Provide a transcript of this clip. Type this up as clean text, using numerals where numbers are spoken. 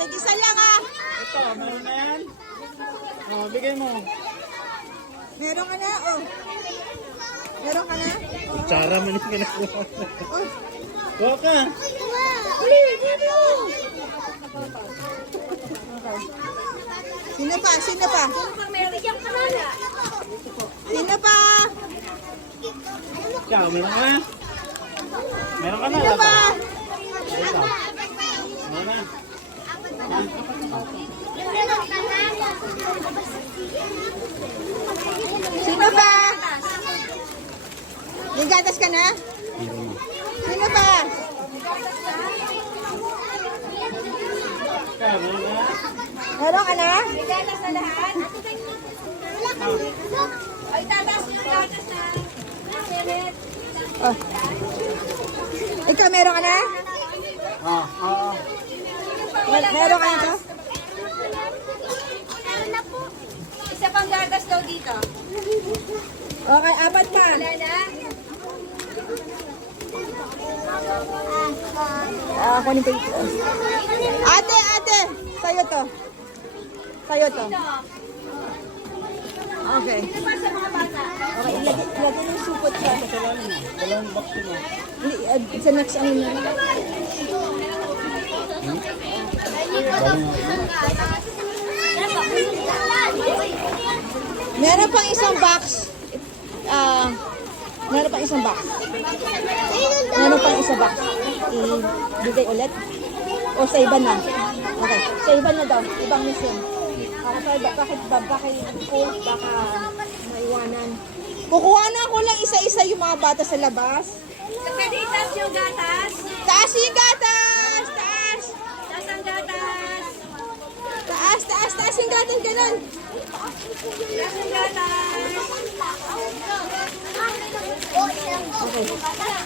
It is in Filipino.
tig-isa lang ah. Ito, meron na yan. Oh, bigay mo. Meron ka na, oh. Meron ka na? Kutsara mo na kinakuha. Oh. Kuha ka. Sino pa? Sino pa? Sino pa? Ikaw, meron ka na. Meron ka na. Sino pa? Meron na. Sino pa? May gatas ka na? Sino pa? Ikaw, meron ka na. Meron ka na? Gatas na lahat? Ay, tatas yung gatas na. Oh. Ikaw, meron ka na? Oo. Meron ka na to? Isa pang gatas daw dito. Okay, apat pa. Wala na? Kunin ko ito. Ate, ate! Sa'yo to. Sa'yo to. Okay. Ito pa sa mga bata. Okay, ilagay ng supot siya. Dalawang box mo. Sa next ano na. Meron pang isang box. Meron pang isang box. Meron pang isang box. Ibigay ulit. O sa iba na. Okay. Sa iba na daw. Ibang machine. Bakit full? Baka maiwanan. Kukuha na ako lang isa-isa yung mga bata sa labas. Sa kaditas yung gatas. Taas yung gatas! Taas! Taas ang gatas. Taas, taas, taas yung gatas. Ganun. Taas ang gatas. Okay.